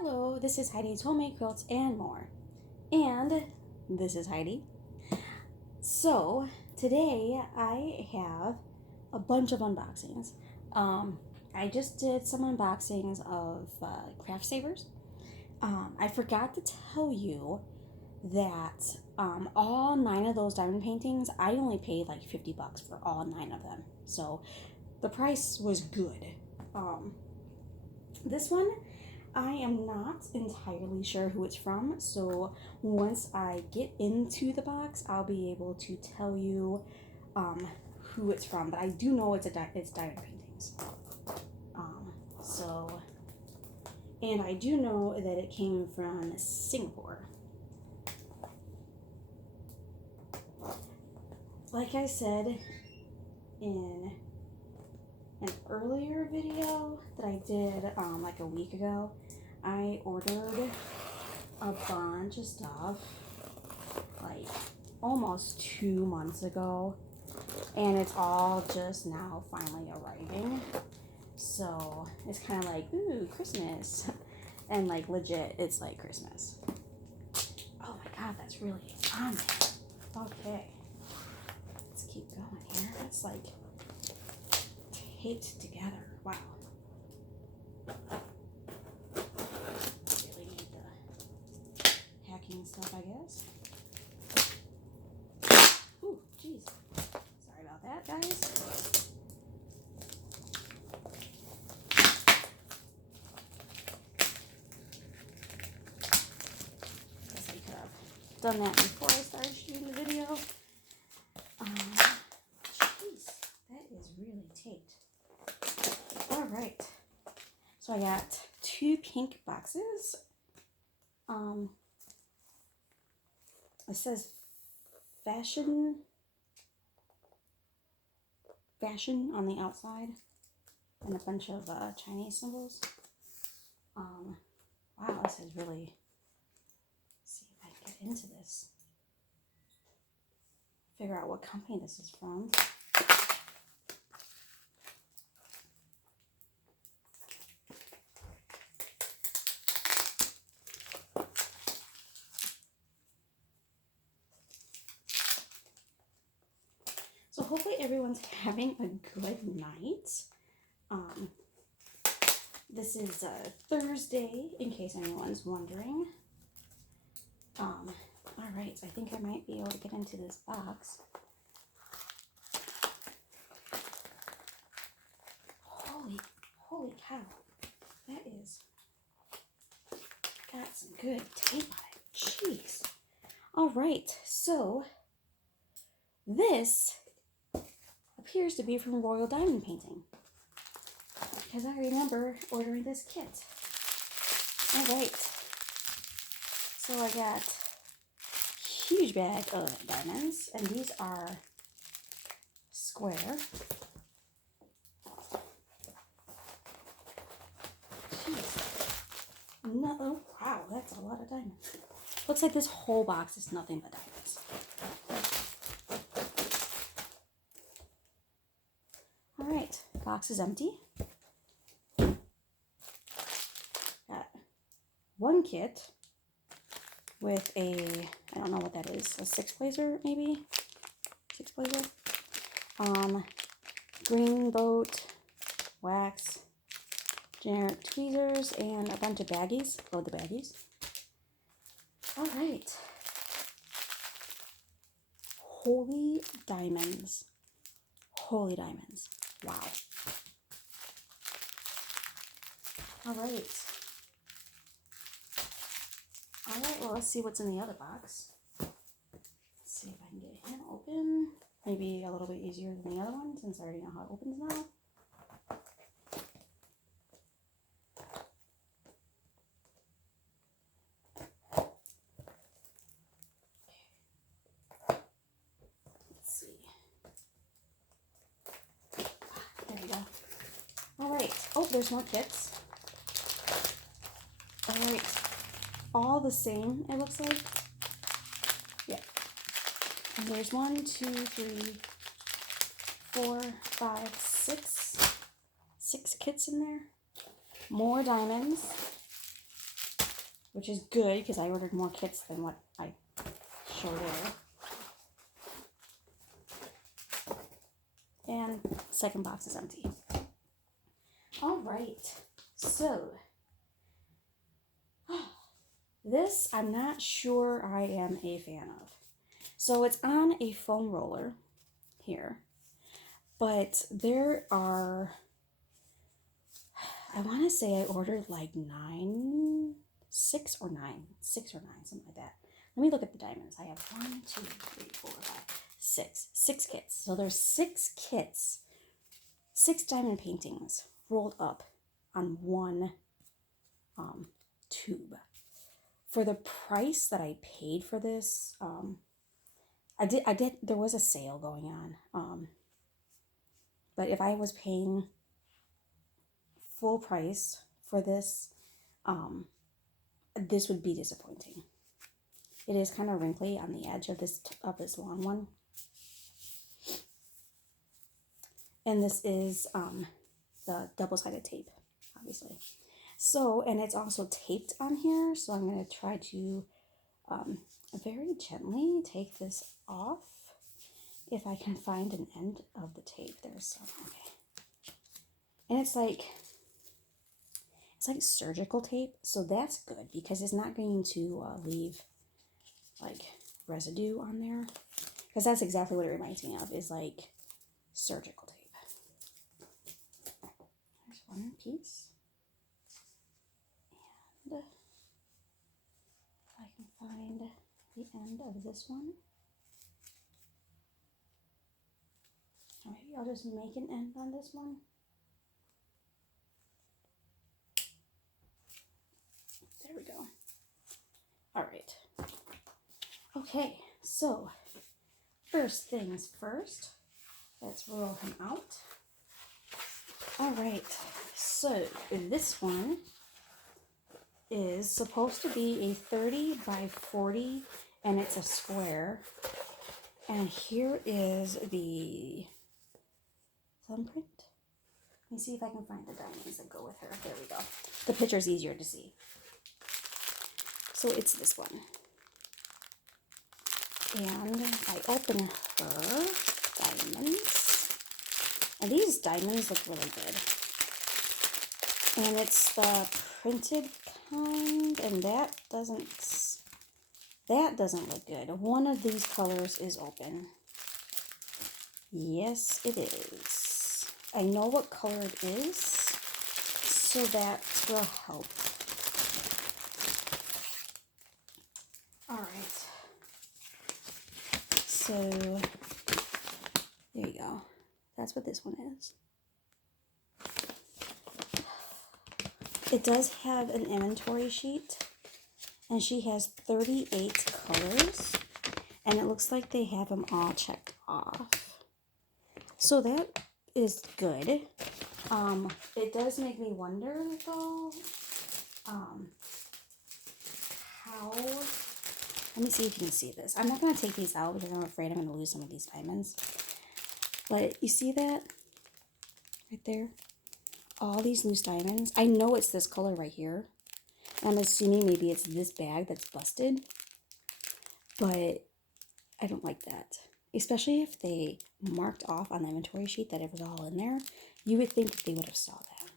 Hello, this is Heidi's Homemade Quilts and More. And this is Heidi. So, today I have a bunch of unboxings. I just did some unboxings of craft savers. I forgot to tell you that all 9 of those diamond paintings, I only paid like $50 for all 9 of them. So, the price was good. This one, I am not entirely sure who it's from, so once I get into the box, I'll be able to tell you who it's from. But I do know it's diamond paintings. And I do know that it came from Singapore. Like I said in an earlier video that I did like a week ago, I ordered a bunch of stuff like almost 2 months ago, and it's all just now finally arriving. So it's kind of like, ooh, Christmas. And like legit, it's like Christmas. Oh my god, that's really on there. Okay, let's keep going here. It's like taped together. Wow. Really need the packing stuff, I guess. Ooh, jeez. Sorry about that, guys. Guess I could have done that before I started shooting the video. Jeez, that is really taped. Alright, so I got 2 pink boxes. It says fashion on the outside and a bunch of Chinese symbols. Wow, this is really, let's see if I can get into this. Figure out what company this is from. So hopefully everyone's having a good night. This is Thursday, in case anyone's wondering. Alright, so I think I might be able to get into this box. Holy cow. That is got some good tape on it. Jeez. Alright, so this appears to be from Royal Diamond Painting, because I remember ordering this kit. Alright, so I got a huge bag of diamonds, and these are square. Jeez. No, oh, wow, that's a lot of diamonds. Looks like this whole box is nothing but diamonds. Alright, box is empty. Got one kit with a, I don't know what that is, a 6-blazer maybe? 6-blazer? Green boat, wax, generic tweezers, and a bunch of baggies. Load the baggies. Alright. Holy diamonds. Holy diamonds. Wow. Alright. Alright, well, let's see what's in the other box. Let's see if I can get him open. Maybe a little bit easier than the other one, since I already know how it opens now. Let's see. There we go. Alright. Oh, there's more kits. Alright. All the same, it looks like. Yeah. And there's 1, 2, 3, 4, 5, 6 kits in there. More diamonds. which is good because I ordered more kits than what I showed there. And second box is empty. All right, so this I'm not sure I am a fan of. So it's on a foam roller here, but there are, I want to say I ordered like 6 or 9, something like that. Let me look at the diamonds. I have 1, 2, 3, 4, 5, 6 kits. So there's 6 kits, 6 diamond paintings rolled up on one tube. For the price that I paid for this, there was a sale going on. But if I was paying full price for this, this would be disappointing. It is kind of wrinkly on the edge of this long one. And this is the double-sided tape, obviously. So, and it's also taped on here, so I'm going to try to very gently take this off if I can find an end of the tape. There's some, okay. And it's like surgical tape, so that's good because it's not going to leave like residue on there, because that's exactly what it reminds me of, is like surgical tape. There's one piece, and if I can find the end of this one, or maybe I'll just make an end on this one. There we go. All right. Okay, so first things first, let's roll him out. All right, so this one is supposed to be a 30 by 40, and it's a square. And here is the thumbprint. Let me see if I can find the diamonds that go with her. There we go. The picture's easier to see. So it's this one. And I open her diamonds. And these diamonds look really good. And it's the printed kind, and that doesn't look good. One of these colors is open. Yes, it is. I know what color it is, so that will help. All right. So there you go. That's what this one is. It does have an inventory sheet, and she has 38 colors, and it looks like they have them all checked off. So that is good. It does make me wonder, though, how... Let me see if you can see this. I'm not going to take these out because I'm afraid I'm going to lose some of these diamonds. But you see that? Right there? All these loose diamonds. I know it's this color right here. I'm assuming maybe it's this bag that's busted. But I don't like that. Especially if they marked off on the inventory sheet that it was all in there. You would think they would have saw that.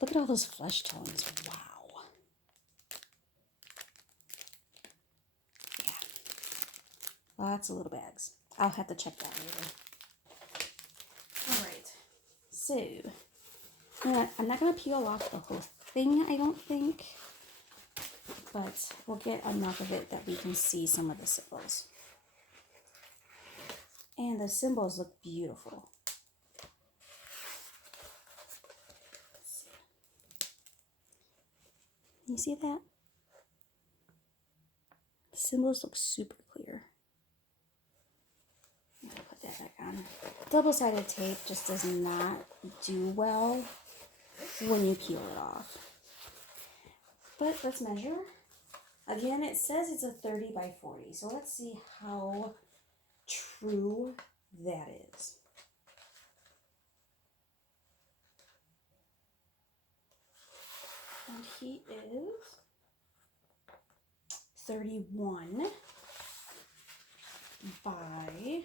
Look at all those flesh tones. Wow. Yeah. Lots of little bags. I'll have to check that later. Alright. So, I'm not going to peel off the whole thing, I don't think. But we'll get enough of it that we can see some of the symbols. And the symbols look beautiful. Let's see. You see that? The symbols look super clear. I'm going to put that back on. Double-sided tape just does not do well when you peel it off. But let's measure. Again, it says it's a 30 by 40, so let's see how true that is. And he is 31 by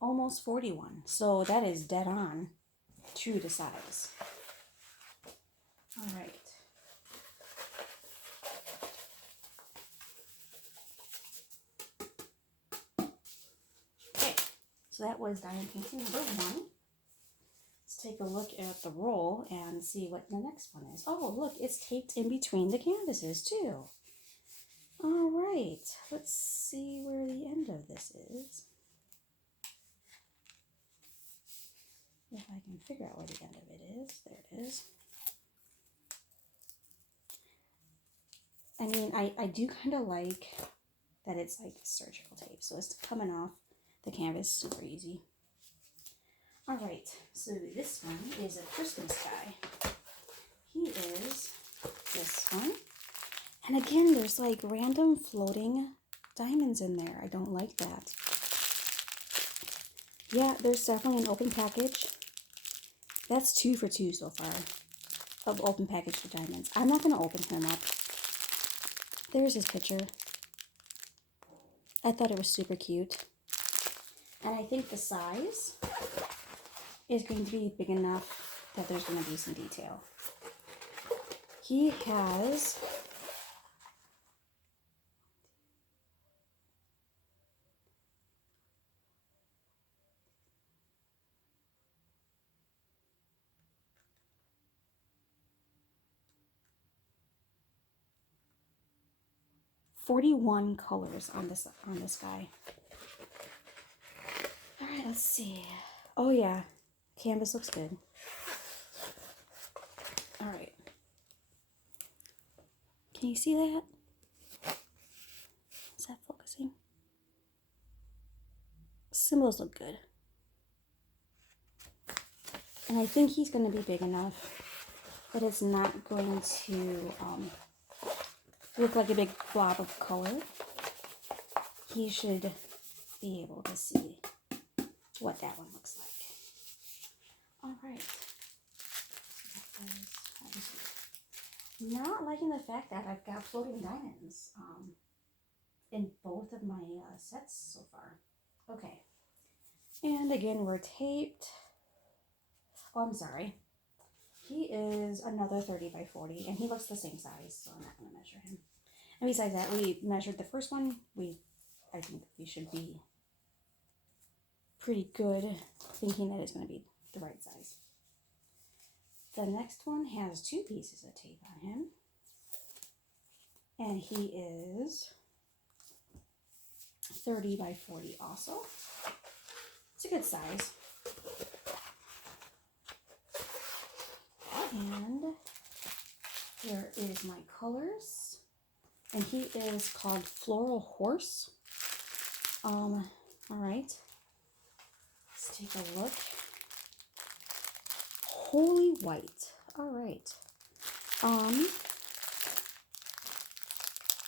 almost 41. So that is dead on to the size. All right. Okay, so that was diamond painting number 1. Let's take a look at the roll and see what the next one is. Oh, look, it's taped in between the canvases too. All right, let's see where the end of this is. If I can figure out where the end of it is. There it is. I mean, I do kind of like that it's like surgical tape. So it's coming off the canvas super easy. All right, so this one is a Christmas guy. He is this one. And again, there's like random floating diamonds in there. I don't like that. Yeah, there's definitely an open package. That's 2 for 2 so far of open package for diamonds. I'm not going to open him up. There's his picture. I thought it was super cute. And I think the size is going to be big enough that there's going to be some detail. He has 41 colors on this guy. All right, let's see. Oh yeah, canvas looks good. All right. Can you see that? Is that focusing? Symbols look good. And I think he's going to be big enough that it's not going to look like a big blob of color. He should be able to see what that one looks like. All right. Not liking the fact that I've got floating diamonds in both of my sets so far. Okay. And again, we're taped. Oh, I'm sorry. He is another 30 by 40, and he looks the same size, so I'm not going to measure him. And besides that, we measured the first one. I think we should be pretty good thinking that it's going to be the right size. The next one has 2 pieces of tape on him, and he is 30 by 40 also. It's a good size. And here is my colors, and he is called Floral Horse. All right, let's take a look. Holy white. All right. I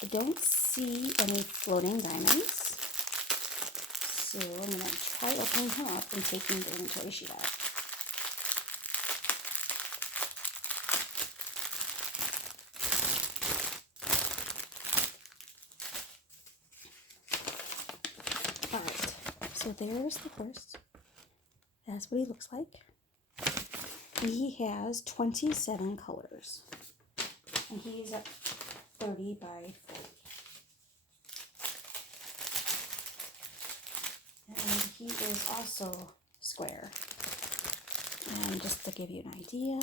don't see any floating diamonds, so I'm gonna try opening him up and taking the inventory sheet out. All right. So there's the first. That's what he looks like. He has 27 colors, and he's at 30 by 40. And he is also square. And just to give you an idea,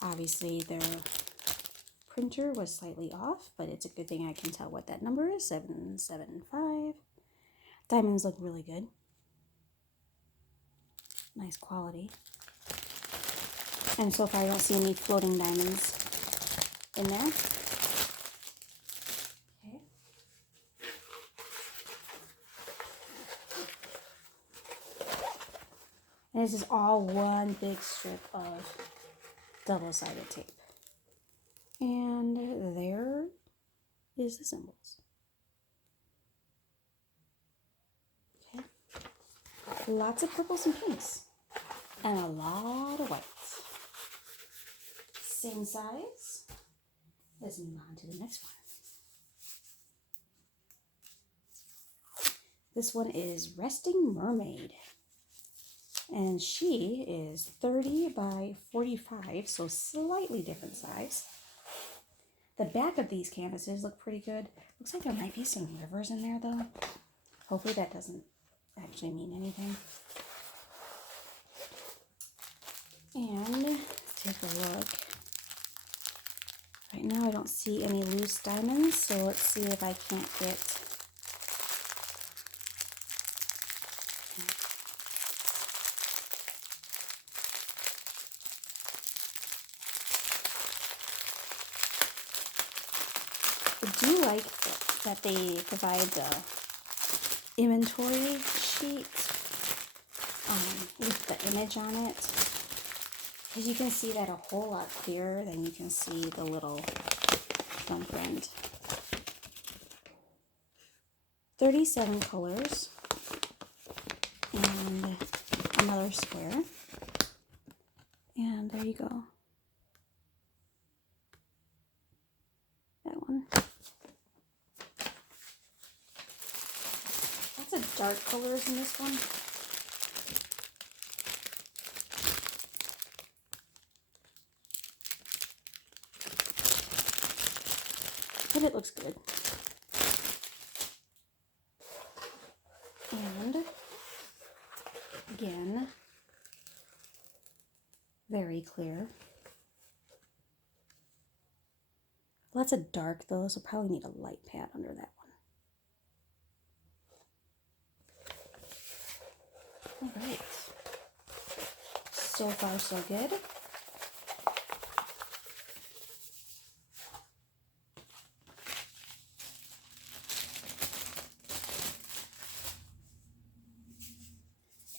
obviously their printer was slightly off, but it's a good thing I can tell what that number is, 775. Diamonds look really good. Nice quality. And so far I don't see any floating diamonds in there. Okay. And this is all one big strip of double-sided tape. And there is the symbols. Okay. Lots of purples and pinks. and a lot of whites. Same size. Let's move on to the next one. This one is Resting Mermaid. And she is 30 by 45, so slightly different size. The back of these canvases look pretty good. Looks like there might be some rivers in there though. Hopefully that doesn't actually mean anything. And let's take a look. Right now I don't see any loose diamonds, so let's see if I can't get... I do like that they provide the inventory sheet with the image on it, because you can see that a whole lot clearer than you can see the little thumbprint. 37 colors and another square, and there you go. That one. Lots of dark colors in this one. But it looks good. And again, very clear. Lots of dark though, so probably need a light pad under that one. All right. So far, so good.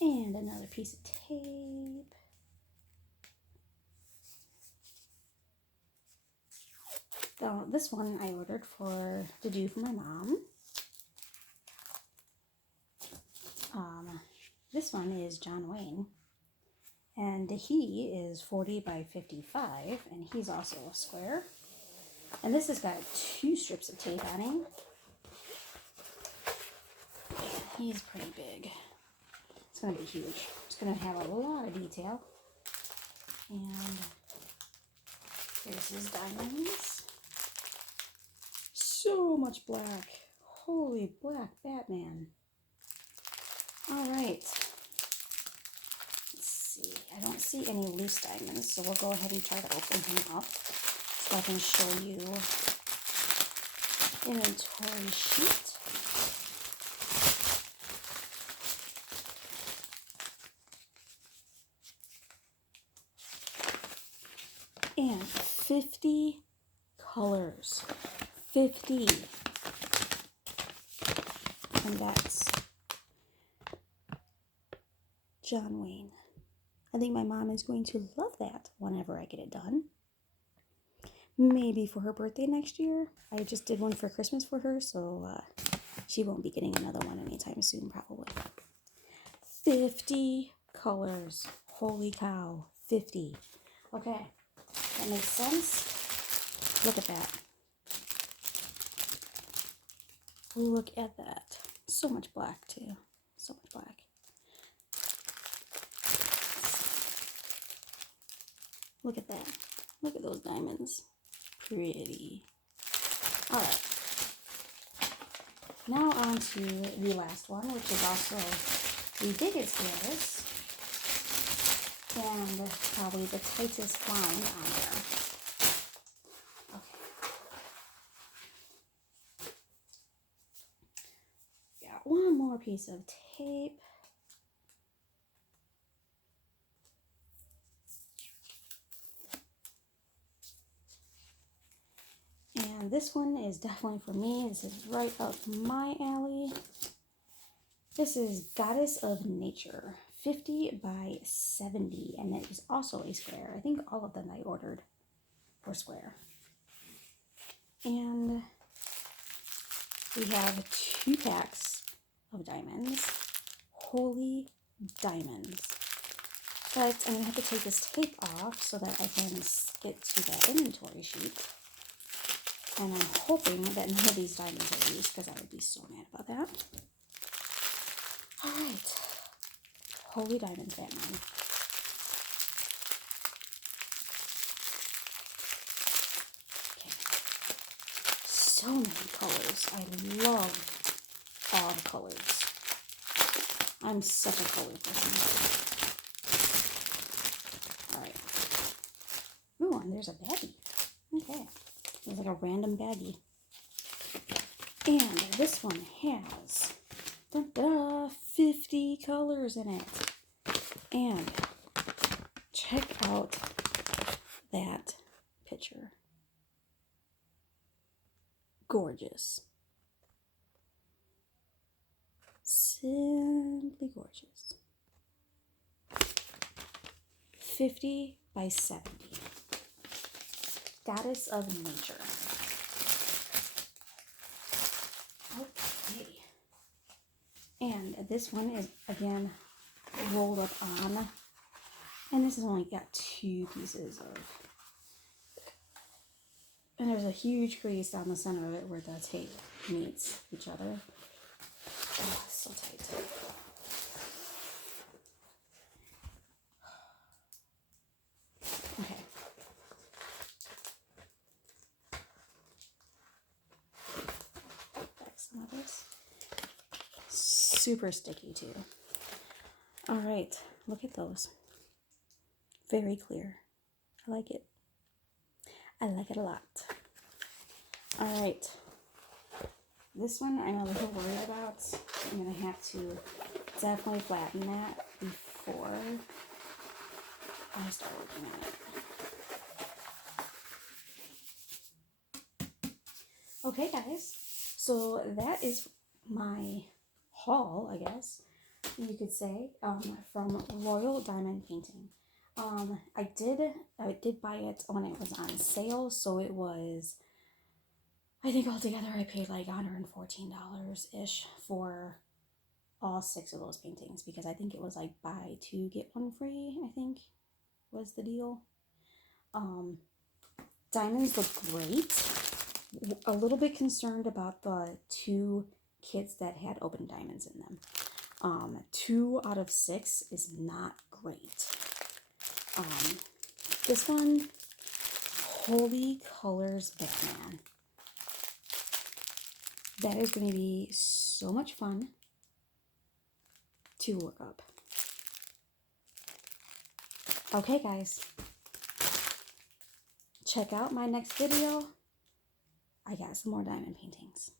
And another piece of tape. So this one I ordered to do for my mom. This one is John Wayne, and he is 40 by 55, and he's also a square. And this has got 2 strips of tape on him. He's pretty big. It's going to be huge. It's going to have a lot of detail. And here's his diamonds. So much black. Holy black Batman. Alright. Let's see. I don't see any loose diamonds, so we'll go ahead and try to open him up so I can show you inventory sheet. And 50 colors. 50. And that's John Wayne. I think my mom is going to love that whenever I get it done. Maybe for her birthday next year. I just did one for Christmas for her, so she won't be getting another one anytime soon, probably. 50 colors. Holy cow. 50. Okay. That makes sense. Look at that. Look at that. So much black, too. So much black. Look at that. Look at those diamonds. Pretty. Alright. Now on to the last one, which is also the biggest layers. And probably the tightest line on there. Okay. Got one more piece of tape. And this one is definitely for me. This is right up my alley. This is Goddess of Nature, 50 by 70, and it is also a square. I think all of them I ordered were square. And we have 2 packs of diamonds. Holy diamonds. But I'm going to have to take this tape off so that I can get to the inventory sheet. And I'm hoping that none of these diamonds are used because I would be so mad about that. Alright. Holy Diamonds, Batman. Okay. So many colors. I love all the colors. I'm such a color person. Alright. Ooh, and there's a baggie. Okay. There's like a random baggie. And this one has 50 colors in it. And check out that picture. Gorgeous. Simply gorgeous. 50 by 70. Goddess of nature. Okay. And this one is, again, rolled up on. And this has only got 2 pieces of. And there's a huge crease down the center of it where the tape meets each other. Oh, it's so tight. Okay. Back some of this. Super sticky too. Alright, look at those. Very clear. I like it. I like it a lot. Alright. This one I'm a little worried about. I'm going to have to definitely flatten that before I start working on it. Okay, guys. So that is my haul, I guess you could say, from Royal Diamond Painting. I did buy it when it was on sale, so it was, I think altogether I paid like $114-ish for all 6 of those paintings, because I think it was like buy 2 get 1 free, I think was the deal. Diamonds look great. A little bit concerned about the 2 kits that had open diamonds in them. 2 out of 6 is not great. This one, Holy Colors Batman. That is going to be so much fun to work up. Okay, guys. Check out my next video. I got some more diamond paintings.